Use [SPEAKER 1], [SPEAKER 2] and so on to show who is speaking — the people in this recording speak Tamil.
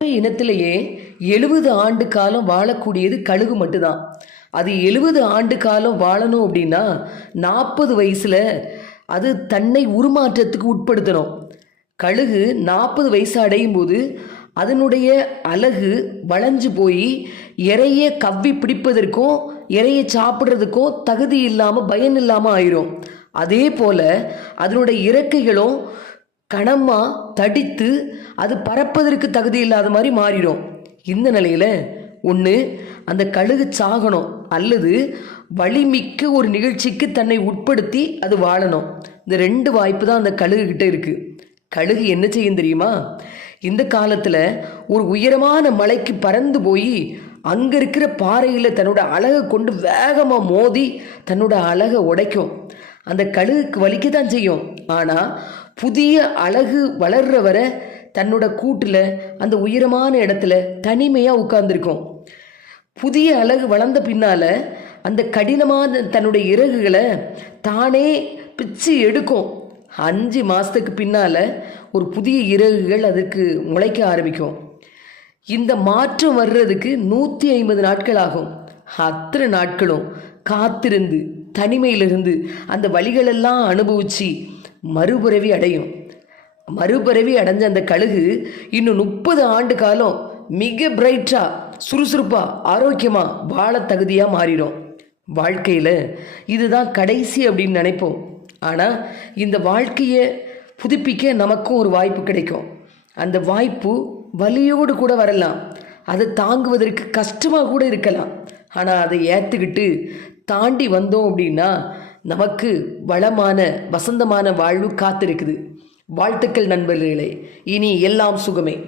[SPEAKER 1] இனத்திலேயே எழுபது ஆண்டு காலம் வாழக்கூடியது கழுகு மட்டும்தான். அது எழுபது ஆண்டு காலம் வாழணும் அப்படின்னா நாற்பது வயசில் அது தன்னை உருமாற்றத்துக்கு உட்படுத்தணும். கழுகு நாற்பது வயசு அடையும் போது அதனுடைய அழகு வளைஞ்சு போய் இறைய கவ்வி பிடிப்பதற்கும் இறைய சாப்பிட்றதுக்கும் தகுதி இல்லாமல் பயன் இல்லாமல் ஆயிரும். அதே போல் அதனுடைய இறக்கைகளும் கணமாக தடித்து அது பறப்பதற்கு தகுதி இல்லாத மாதிரி மாறிடும். இந்த நிலையில் ஒன்று அந்த கழுகு சாகணும். அல்லது வலிமிக்க ஒரு நிகழ்ச்சிக்கு தன்னை உட்படுத்தி அது வாழணும். இந்த ரெண்டு வாய்ப்பு தான் அந்த கழுகுகிட்ட இருக்குது கழுகு என்ன செய்யும் தெரியுமா? இந்த காலத்தில் ஒரு உயரமான மலைக்கு பறந்து போய் அங்கே இருக்கிற பாறையில் தன்னோட அழகை கொண்டு வேகமாக மோதி தன்னோட அழகை உடைக்கும். அந்த கழுகுக்கு வலிக்க தான் செய்யும். ஆனால் புதிய அழகு வளர்ற வர தன்னோட கூட்டில் அந்த உயரமான இடத்துல தனிமையாக உட்கார்ந்துருக்கும். புதிய அழகு வளர்ந்த பின்னால் அந்த கடினமான தன்னுடைய இறகுகளை தானே பிச்சு எடுக்கும். அஞ்சு மாதத்துக்கு பின்னால் ஒரு புதிய இறகுகள் அதுக்கு முளைக்க ஆரம்பிக்கும். இந்த மாற்றம் வர்றதுக்கு நூற்றி ஐம்பது நாட்கள் ஆகும். அத்தனை நாட்களும் காத்திருந்து தனிமையிலிருந்து அந்த வழிகளெல்லாம் அனுபவித்து மறுபிறவி அடையும். மறுபிறவி அடைஞ்ச அந்த கழுகு இன்னும் முப்பது ஆண்டு காலம் மிக பிரைட்டாக சுறுசுறுப்பாக ஆரோக்கியமாக வாழ தகுதியாக மாறிடும். வாழ்க்கையில் இதுதான் கடைசி அப்படின்னு நினைப்போம். ஆனால் இந்த வாழ்க்கையை புதுப்பிக்க நமக்கும் ஒரு வாய்ப்பு கிடைக்கும். அந்த வாய்ப்பு வலியோடு கூட வரலாம். அதை தாங்குவதற்கு கஷ்டமாக கூட இருக்கலாம். ஆனால் அதை ஏற்றுக்கிட்டு தாண்டி வந்தோம் அப்படின்னா நமக்கு வளமான வசந்தமான வாழ்வு காத்திருக்குது. வாழ்த்துக்கள் நண்பர்களே. இனி எல்லாம் சுகமே.